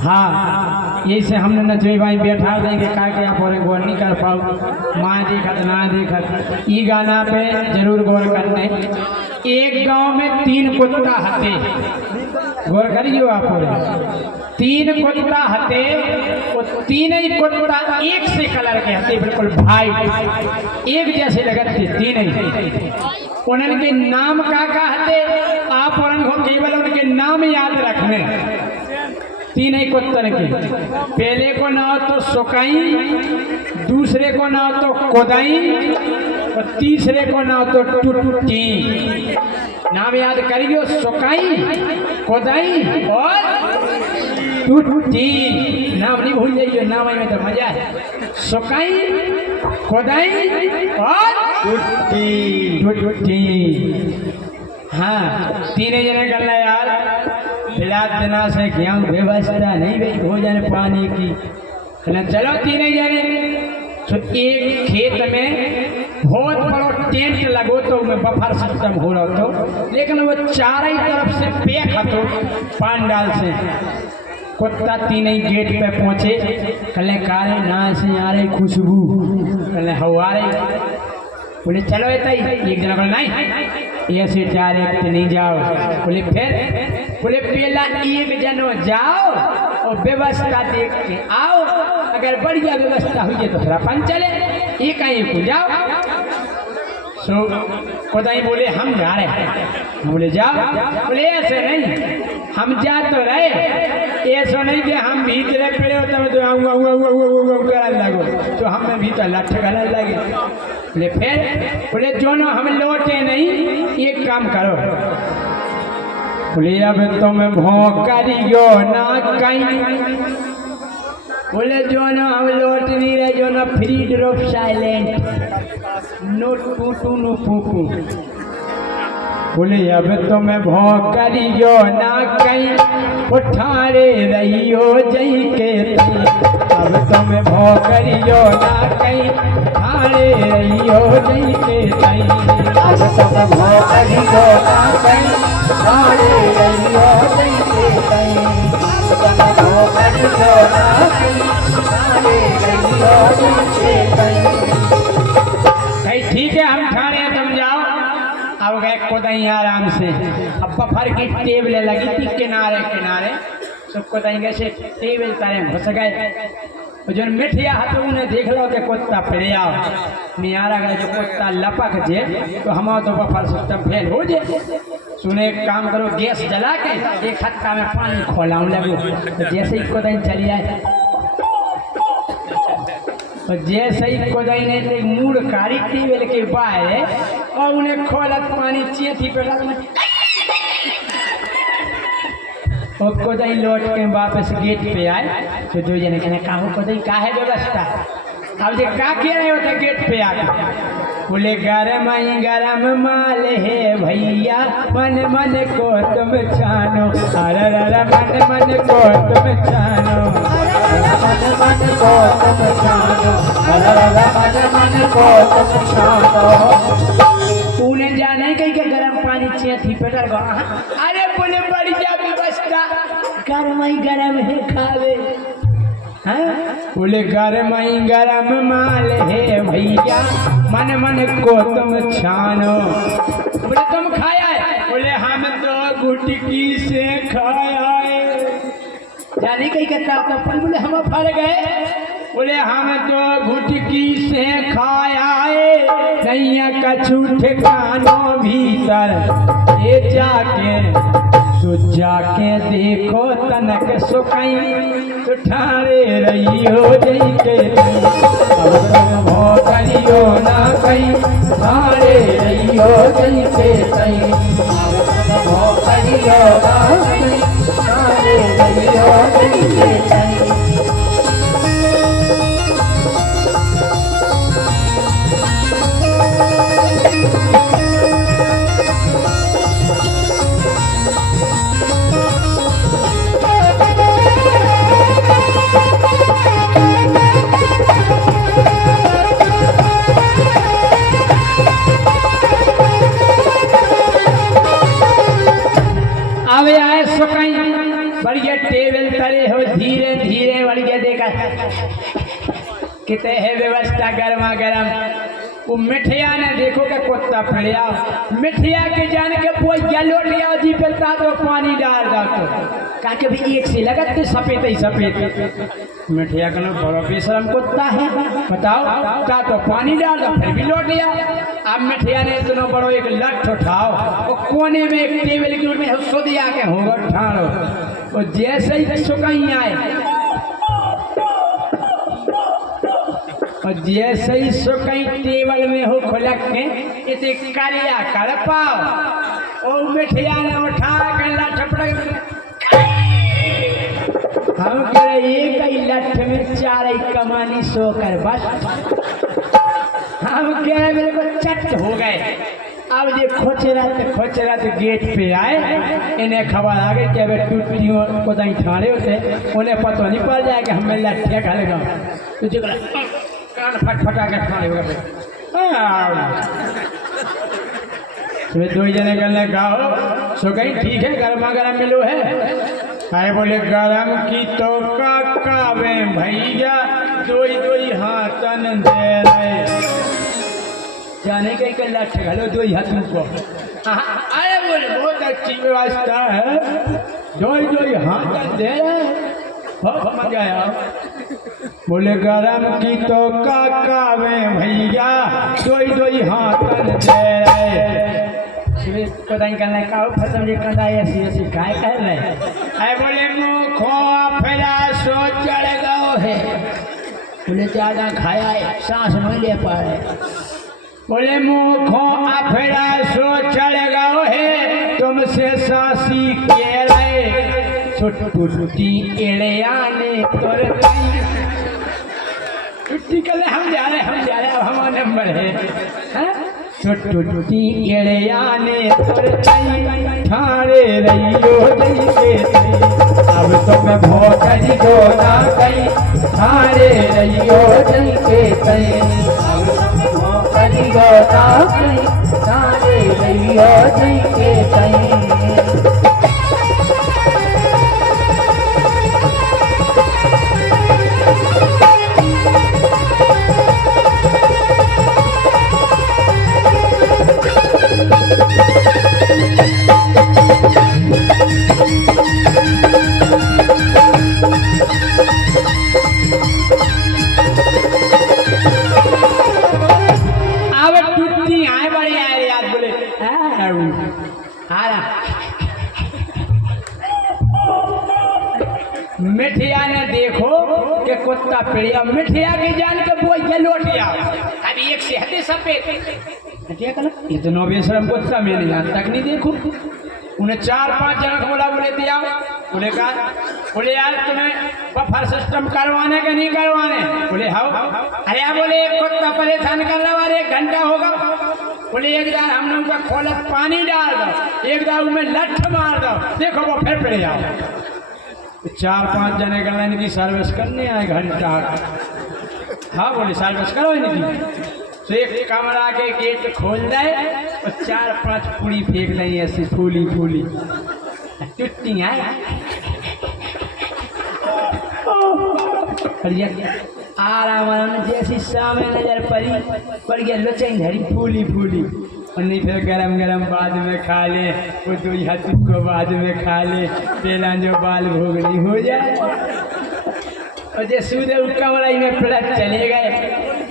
हाँ यही से हमने नचवे भाई बैठा देंगे का के आप और गौर नहीं कर पाओ माँ देखत ना देखत ई गाना पे जरूर गौर करने। एक गांव में 3 कुत्ता हते, गौर करियो आप और 3 कुत्ता हते, वो 3 ही कुत्ता एक से कलर के हते, बिल्कुल भाई एक जैसे लगते 3 ही। उनके नाम का हते आप और केवल उनके नाम याद रखने। 3 ही कुत्तन के, पहले को नाम तो सुकाई, दूसरे को नाम तो कोदाई और तीसरे को नाम तो टुटुटी। नाम याद करियो, सुकाई, कोदाई और टुटुटी। नाम नहीं भूल जाइए, नाम में तो मजा है। सुकाई, कोदाई और टुटुटी। हाँ 3 जने करना यार। बिलात दिना से क्या व्यवस्था नहीं भाई भोजन पानी की। चलो 3 जने तो एक खेत में बहुत बड़ा टेंट लगो तो मैं बफर सिस्टम हो रहा तो, लेकिन वो चारों तरफ से पैक हतो पांडाल से। कुत्ता 3 ही गेट पे पहुंचे, कले कारे ना से आ रही खुशबू, कले हवा रही। बोले चलो ऐसा ही। एक जना बोले नहीं ऐसे डायरेक्ट नहीं जाओ। बोले फिर, बोले पहला एक जनो जाओ और व्यवस्था देख के आओ, अगर बढ़िया व्यवस्था हुई तो फिर अपन चले, एक को जाओ। सो कोदाई बोले हम जा रहे हैं। बोले जाओ। बोले ऐसे नहीं, हम जा तो रहे, ऐसा नहीं कि हम भीतर पड़े हो तब तो करने लगो तो हमें भीतर लठ करने लगे। बोले फिर, बोले जो न हम लौटे नहीं, एक काम करो। बोले अब तुम भौंकरियो ना कहीं। बोले जो न हम लौट नहीं रहे, जो न free drop silent, no to no फूकू। बोले अब तुम भौंकरियो ना कहीं, उठारे रहियो जई के तई। अब तुम भौंकरियो ना कहीं, उठारे रहियो जई के तई। अब तुम भौंकरियो ना कहीं, उठारे रहियो जई के तई। तुम भौंकरियो ना कहीं, उठारे रहियो जई के तई। ठीक है हम ठाणे तुम जाओ। अब गए कोदाई आराम से। अब बफर की टेबल लगी थी किनारे किनारे, सब कोदाई कैसे टेबल तारे घुस गए। जो मिठिया हाथों उन्हें देख लो कि कुत्ता फिर आओ नियारा गए, जो कुत्ता लपक जे तो हमारा तो बफर सिस्टम फेल हो जाए। सुने एक काम करो, गैस जला के एक हत्था में पानी खोलाऊं लगो, तो जैसे ही कोदाई चली आए और जैसे ही कोदाई ने एक मूड कारी टेबल के बाहर और उन्हें खोलत पानी चेथी पे लगना। और कोदाई लौट के वापस गेट पे आए तो 2 जने कहने कहा कोदाई का है व्यवस्था। अब जो का किया रहे होते गेट पे आकर, बोले गरम ही गरम माल है भैया, मन मन को तुम छानो। अरे मन मन को तुम छानो, मन मन को तुम छानो, मन मन को तुम छानो। उन्हें जाने कहीं के गरम पानी चेथी पे डर गया। अरे बोले बढ़िया व्यवस्था, गरम ही गरम है खावे। बोले गरम ही गरम माल है भैया, मन मन को तुम छानो। बोले तुम खाया है? बोले हम तो गुटकी से खाया है। जाने कहीं कहता तो बोले हम फर गए। बोले हम तो गुटकी से खाया है, नैया कछु ठिकानो भीतर ये जाके तो जाके देखो तनक सुखाई, तो ठारे रहियो जई के। अब तुम भौंकरियो ना कहीं, ठारे रहियो जई के तई। अब तुम भौंकरियो ना कहीं, ठारे रहियो जई के तई। बढ़िया टेबल करे हो धीरे धीरे बढ़ के देखा कितने है व्यवस्था गर्मा गर्म। वो मिठिया ने देखो के कुत्ता फिरिया मिठिया के जान के कोई गलो लिया जी पिता तो पानी डाल दो कहा कि भाई एक से लगत सफेद ही सफेद। मिठिया का बड़ा बेशरम कुत्ता है बताओ का तो पानी डाल दो फिर भी लौट लिया। अब मिठिया ने इतना बड़ो एक लठ उठाओ वो कोने में एक टेबल के में उसको दिया के होगा ठाड़ो वो जैसे ही सुकई आए और जैसे ही सुकई टेबल में हो खुलक के इसे करिया कर पाओ और मिठिया ने उठा के लठ हम कह रहे एक ही लठ में चार ही कमानी सोकर बस हम कह रहे मेरे को चट हो गए। अब ये खोचरत गेट पे आए इन्हें खबर आ गई कि अबे टूटियों को दही ठाड़े होते उन्हें पता नहीं पड़ जाए कि हमें लठिया खा लेगा तुझे कान फटफटा के खाने होगा फिर दो जने करने कहो सो कहीं ठीक है गर्मा गर्म मिलो है अरे बोले गरम की तो कावे भैया दोई हाथन दे रहे जाने के लठ घलो दो हाथों को। अरे बोले बहुत अच्छी व्यवस्था है दोई हाथन दे रहे बहुत मजा आया। बोले गरम की तो कावे भैया दोई हाथन दे रहे पता नहीं करना का फसम जी कंधा ऐसी ऐसी काय कह रहे है बोले मुँह खो फैला सो चढ़ गओ है बोले ज्यादा खाया है सांस नहीं ले पा रहे बोले मुँह खो फैला सो चढ़ गओ है तुमसे सांसी के रहे छुट्टी एड़िया ने तोर छुट्टी कर ले हम जा रहे अब हमारा नंबर है छुट्टी एड़िया ने ठाड़े रहियो जैसे अब तो मैं भोज गो ना कहीं ठाड़े रहियो जैसे अब तो भोज गो ना कहीं ठाड़े रहियो जैसे मिठिया ने देखो कि कुत्ता पिड़िया मिठिया की जान के वो ये लौट गया अभी एक सेहते सफेद मिठिया का इतना बेशरम कुत्ता मैंने यहाँ तक नहीं देखो। उन्हें 4-5 जन को बोला बोले दिया बोले कहा बोले यार तुम्हें बफर सिस्टम करवाने का नहीं करवाने बोले हाँ अरे यार बोले एक कुत्ता परेशान कर रहा है 1 घंटा होगा बोले एक बार हम लोग का खोलक पानी डाल दो एक बार उनमें लठ मार दो देखो वो फिर पिड़ जाओ 4-5 जने का इनकी सर्विस करने आए घंटा हाँ बोले सर्विस करो इनकी तो एक कमरा के गेट खोल दे और 4-5 पूरी फेंक नहीं ऐसी फूली टुट्टी आए आराम आराम जैसी सामने नजर पड़ गया लोचन धरी फूली और नहीं फिर गरम गरम बाद में खा ले वो 2 हाथ को बाद में खा ले पहला जो बाल भोगनी हो जाए और जो सूर्य कमरा में प्लट चले गए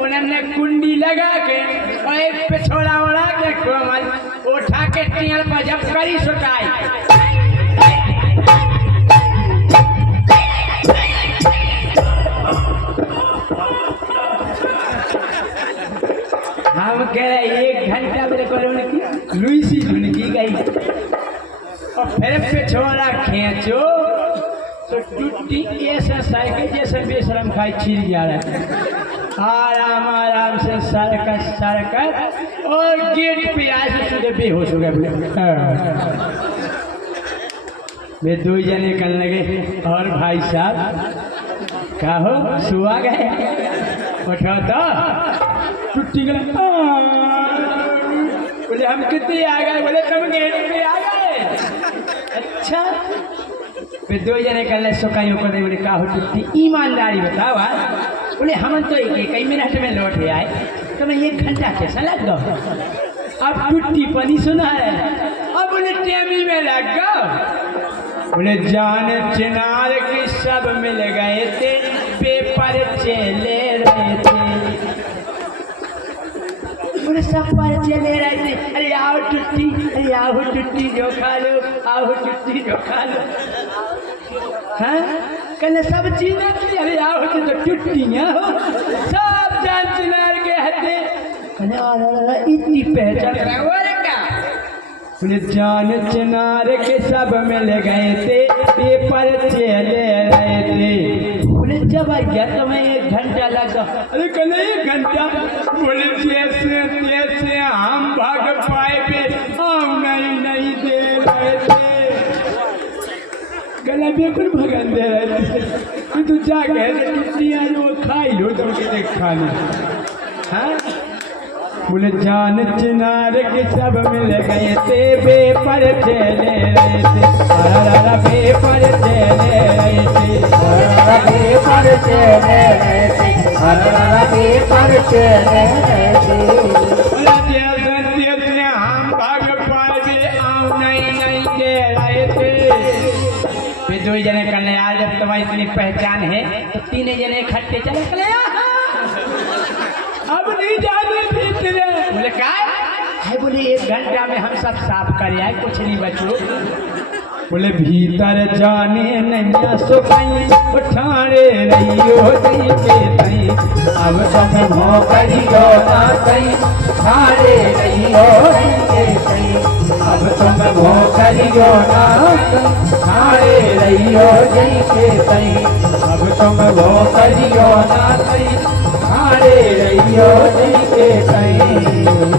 उन्होंने कुंडी लगा के और एक पिछोड़ा उड़ा के कोमल उठा के टियल पर जब करी सुटाई हम कह रहे 1 घंटा मेरे को लुईसी झुनकी गई और फिर पिछोड़ा खींचो तो टूटी ऐसा साइकिल जैसे बेशरम खाई छिड़ जा रहा है आराम से सरकत और गेट पे आए तो बेहोश हो गए वे 2 जने करने लगे और भाई साहब कहो सुआ गए उठो तो टूटी गए बोले हम कितने आ गए बोले तुम गेट पे आ गए अच्छा फिर दो जने कल सुकाइयों को दे बोले का हो टुट्टी ईमानदारी बताओ बोले हम तो एक ही मिनट में लौट आए तो मैं 1 घंटा कैसा लग गया अब टुट्टी पानी सुना है अब बोले टेमी में लग गया बोले जान चिनार के सब मिल गए थे पेपर चले रहे थे बोले सब पर चले रहे थे अरे आओ टुट्टी जो खा लो आओ टुट्टी जो खा लो हाँ कल सब चीज अरे आओ तो टुट्टियाँ हो सब जान चिनार के हथे इतनी पहचान बोले जान चिनार के सब मिल गए थे पेपर चले रहे थे बोले जब आ गया तो मैं 1 घंटा लगा अरे कल 1 घंटा बोले जैसे तैसे हम भाग पाए भी हम नहीं दे रहे थे गला बिल्कुल भगन दे रहे थे तू जा गए टुट्टियाँ वो खाई लो तो कितने खाने हाँ बोले जान चिनार के सब मिल गए थे पेपर चले रहे थे पेपर चले रहे थे पेपर चले रहे थे पेपर चले रहे थे हम भाग पाए नहीं दे रहे थे फिर 2 जने कल यार जब तुम्हारी इतनी पहचान है तो 3 जने इकट्ठे चले कल अब नहीं जाने बोले का है बोले 1 घंटा में हम सब साफ कर आए कुछ नहीं बचो बोले भीतर जाने नहीं सुखाई उठाने रहियो दई के तई अब तुम हो करियो ना तई ठाने रहियो दई के तई अब तुम हो करियो ना ठाने रहियो दई के तई अब तुम हो करियो ना तई ठाने रहियो दई के तई